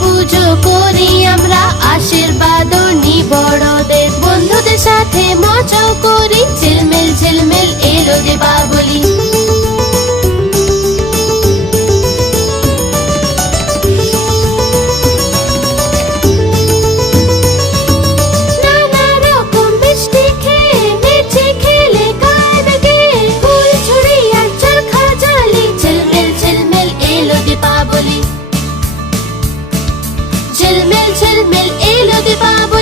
পুজো করি আমরা, আশীর্বাদ নি বড়দের, বন্ধুদের সাথে মজাও করি, ঝিলমিল ঝিলমিল এলো দীপাবলি। ঝিলমিল ঝিলমিল এলো দীপাবলি।